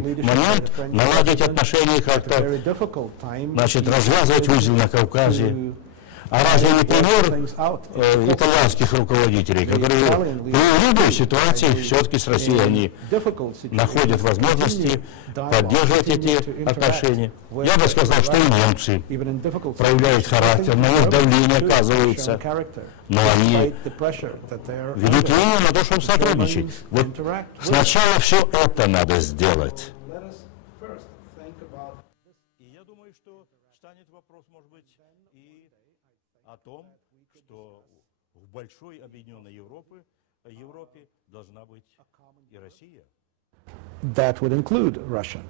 момент наладить отношения как-то, значит, развязывать узел на Кавказе. А разве не пример итальянских руководителей, которые при любой ситуации все-таки с Россией они находят возможности поддерживать эти отношения? Я бы сказал, что и немцы проявляют характер, на них давление оказывается, но они ведут линию на то, чтобы сотрудничать. Вот сначала все это надо сделать. И я думаю, что станет вопрос, может быть, и о том, что в большой объединенной Европе должна быть и Россия. That would include Russia.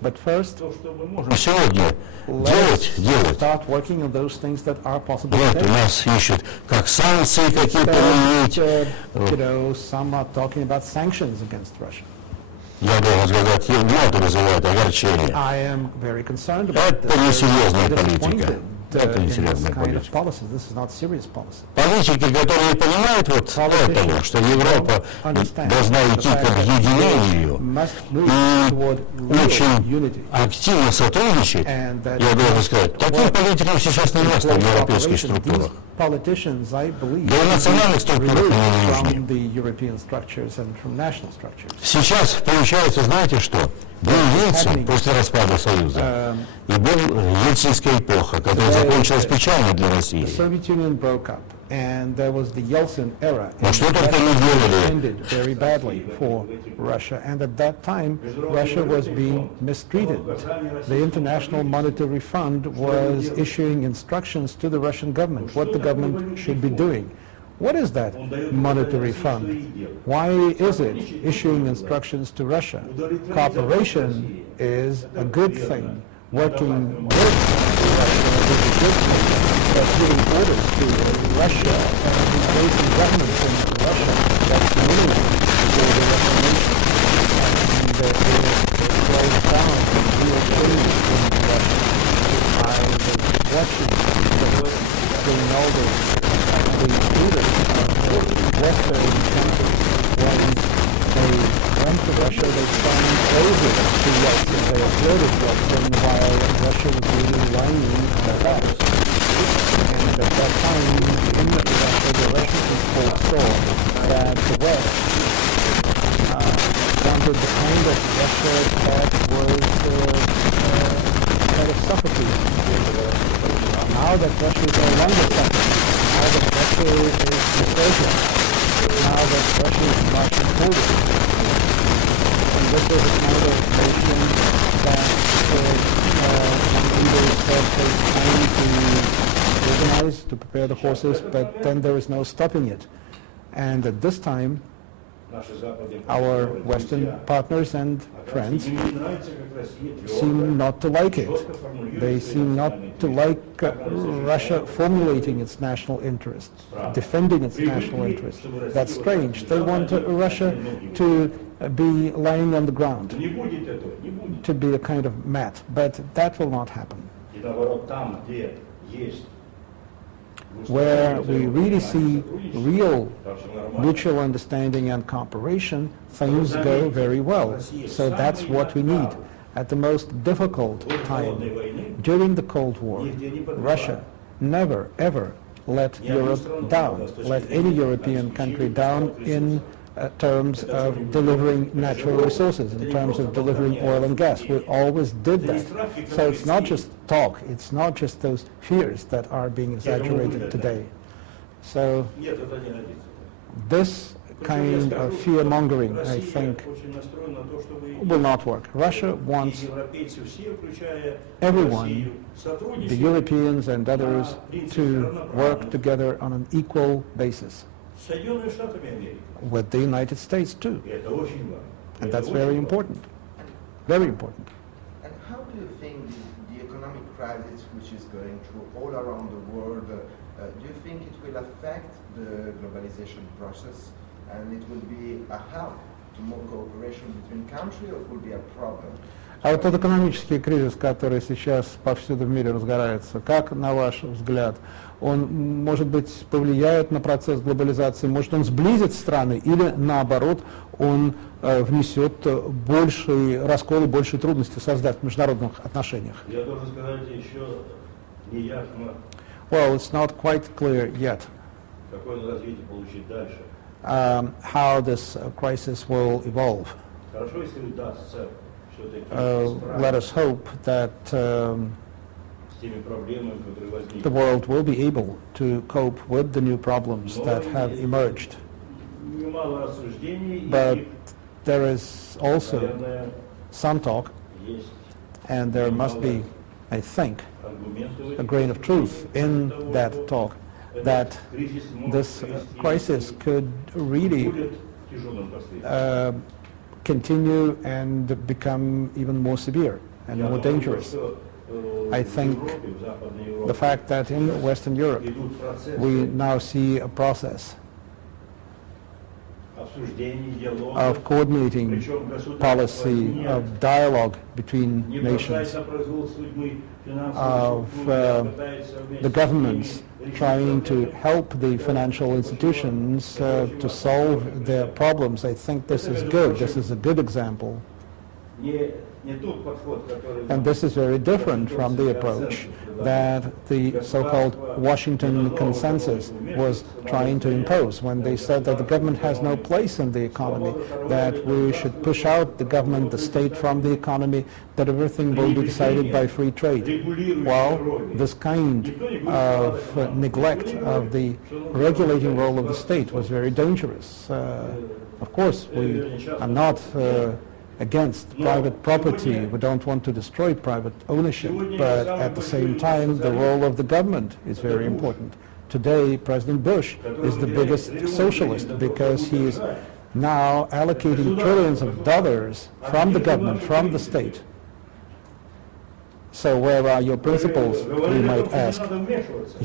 But first, Сегодня делать. Start working on those things that are possible. Вот у нас ищут, как санкции какие-то применить. Some are talking about sanctions against Russia. Я должен сказать, это вызывает огорчение. Это несерьезная политика. Это несерьезная политика. Политики, которые понимают вот этого, что Европа должна идти к объединению и очень активно сотрудничать, я должен сказать, таким политикам сейчас не место в европейских структурах. Да и национальных структурах не нужны. Сейчас получается, знаете что? Был Ельцин после распада Союза, и был Ельцинская эпоха, которая закончилась печально для России. Но что только не делали. Very badly for Russia, and at that time Russia was being mistreated. The International Monetary Fund was issuing instructions to the Russian government what the government should be doing. What is that monetary fund? Why is it issuing instructions to Russia? Cooperation is a good thing. Working with Russia is a good thing. But giving orders to Russia and replacing governments in Russia, that's the minimum for the Russian nation. And it slows down real change in Russia. I was watching during all the leaders of Western countries when they went to Russia, they signed over to Yeltsin. They applauded Yeltsin while Russia was really lying their backs. And at that time, in Russia, the Russian people saw that the West wanted the kind of Russia that was kind of suffocating. Now that Russia is no longer suffocating, now that Russia is Eurasia, now that Russia is Martian holding, and this is a kind of nation that leaders said it's time to organize, to prepare the horses, but then there is no stopping it. And at this time, our Western partners and friends seem not to like it. They seem not to like Russia formulating its national interests, defending its national interests. That's strange. They want Russia to be lying on the ground, to be a kind of mat, but that will not happen. Where we really see real mutual understanding and cooperation, things go very well. So that's what we need. At the most difficult time, during the Cold War, Russia never, ever let Europe down, let any European country down in terms of delivering natural resources, in terms of delivering oil and gas. We always did that. So it's not just talk, it's not just those fears that are being exaggerated today. So this kind of fear-mongering, I think, will not work. Russia wants everyone, the Europeans and others, to work together on an equal basis. With the United States too. And that's very important. Very important. And how do you think the economic crisis which is going through all around the world, do you think it will affect the globalization process and it will be a help to more cooperation between countries, or it will be a problem? А вот тот экономический кризис, который сейчас повсюду в мире разгорается, как, на ваш взгляд, он, может быть, повлияет на процесс глобализации, может он сблизит страны или, наоборот, он внесет большие расколы, большие трудности создать в международных отношениях? Я должен сказать, еще не ясно, Well, it's not quite clear yet какое развитие получить дальше. How this crisis will evolve. Хорошо, если удастся все-таки Let us hope that с теми проблемами, которые возникли. the world will be able to cope with the new problems that have emerged. Немало рассуждений, But и, there is also наверное, some talk, есть and there must be, I think, аргументы в a этих grain of truth in того, that что talk, этот that кризис может this привести crisis could really будет тяжелым последствиям. continue and become even more severe and Я more думаю, dangerous. что, I в think Европе, в Западной Европе The fact that in Western Europe идут процессы we now see a process обсуждений, диалогов, of coordinating причем государства policy, не of dialogue between не nations, бросает на произвол судьбы финансовых of структур, а пытается вместе the с governments ними trying решить to проблемы. help the financial institutions to solve their problems. I think this is good. This is a good example. Не тот подход, который And this is very different from the approach that the so-called Washington consensus was trying to impose when they said that the government has no place in the economy, that we should push out the government, the state from the economy, that everything will be decided by free trade. Well, this kind of neglect of the regulating role of the state was very dangerous. Of course, we are not against private property. We don't want to destroy private ownership, but at the same time, the role of the government is very important. Today, President Bush is the biggest socialist because he is now allocating trillions of dollars from the government, from the state. So where are your principles, we might ask?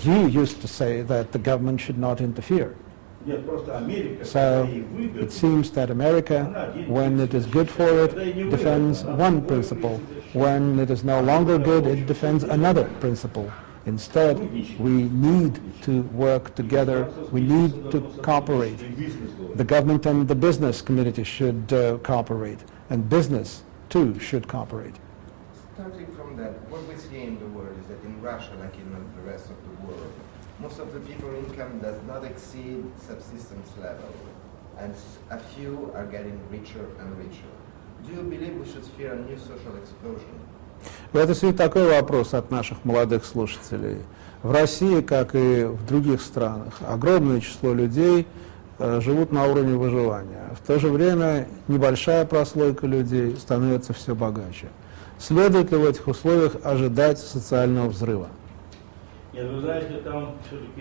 You used to say that the government should not interfere. So it seems that America, when it is good for it, defends one principle. When it is no longer good, it defends another principle. Instead, we need to work together. We need to cooperate. The government and the business community should cooperate, and business, too, should cooperate. Starting from that, what we see in the world is that in Russia, like in the rest of the world, most of the people's income does not exceed subsistence level, and a few are getting richer and richer. Do you believe we should fear a new social explosion? В этой связи такой вопрос от наших молодых слушателей. В России, как и в других странах, огромное число людей живут на уровне выживания. В то же время небольшая прослойка людей становится все богаче. Следует ли в этих условиях ожидать социального взрыва?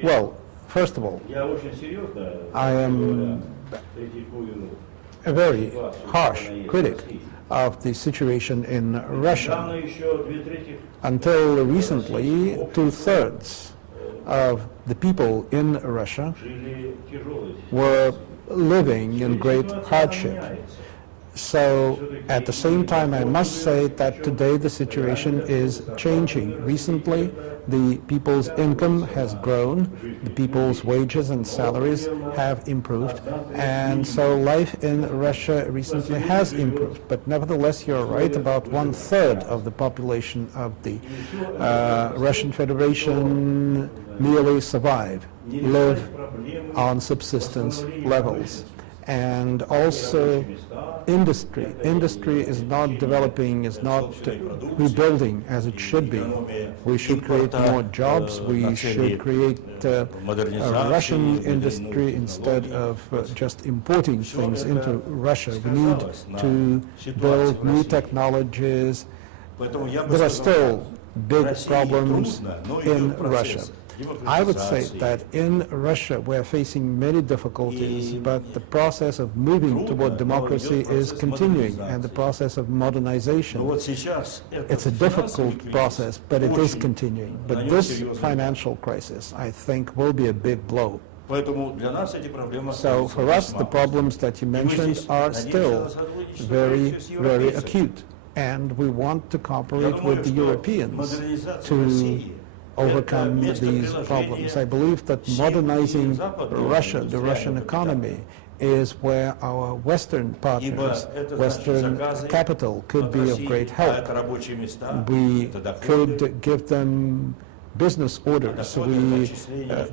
Well, first of all, I am a very harsh critic of the situation in Russia. Until recently, 2/3 of the people in Russia were living in great hardship. So at the same time, I must say that today the situation is changing. Recently, the people's income has grown, the people's wages and salaries have improved, and so life in Russia recently has improved. But nevertheless, you're right, about 1/3 of the population of the Russian Federation merely survive, live on subsistence levels. And also industry is not developing, is not rebuilding as it should be. We should create more jobs, we should create a Russian industry instead of just importing things into Russia. We need to build new technologies. There are still big problems in Russia. I would say that in Russia we are facing many difficulties, but the process of moving toward democracy is continuing, and the process of modernization. It's a difficult process, but it is continuing. But this financial crisis, I think, will be a big blow. So for us, the problems that you mentioned are still very, very acute. and we want to cooperate with the Europeans to overcome these problems. I believe that modernizing Russia, the Russian economy, is where our Western partners, Western capital could be of great help. We could give them business orders, we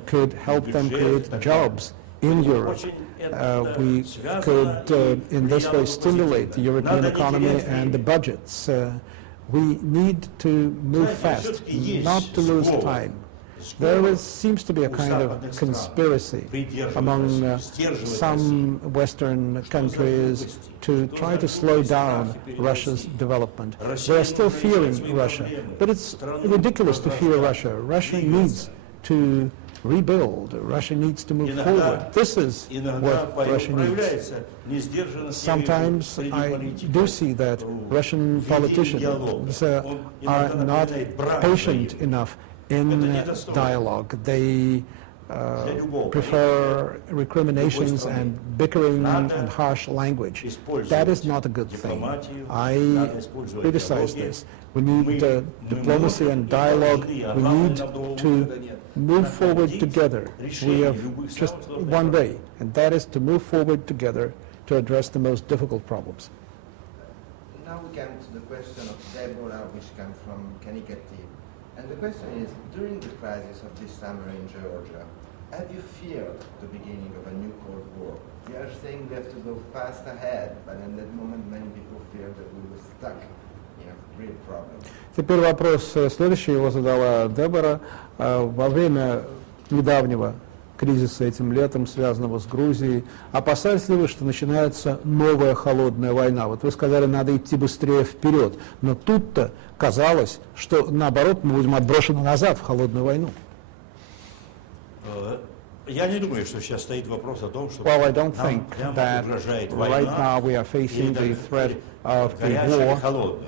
could help them create jobs in Europe. We could, in this way, stimulate the European economy and the budgets. We need to move fast, not to lose time. There seems to be a kind of conspiracy among some Western countries to try to slow down Russia's development. They are still fearing Russia, but it's ridiculous to fear Russia. Russia needs to rebuild. Russia needs to move forward. This is what Russia needs. Sometimes I do see that Russian politicians are not patient enough in dialogue. They prefer recriminations and bickering and harsh language. That is not a good thing. I criticize this. We need diplomacy and dialogue. We need to move forward together. We have just one way, and that is to move forward together to address the most difficult problems. Now we come to the question of Deborah, which comes from Kanikati. And the question is, during the crisis of this summer in Georgia, have you feared the beginning of a new Cold War? They are saying we have to go fast ahead, but in that moment many people feared that we were stuck in a real problem. Теперь вопрос следующий, его задала Дебора. Во время недавнего кризиса этим летом, связанного с Грузией, опасались ли вы, что начинается новая холодная война? Вот вы сказали, надо идти быстрее вперед, но тут-то казалось, что наоборот мы будем отброшены назад в холодную войну. Я не думаю, что сейчас стоит вопрос о том, что Well, I don't think нам that угрожает right война, now we are facing the threat of a горячая или war, холодная.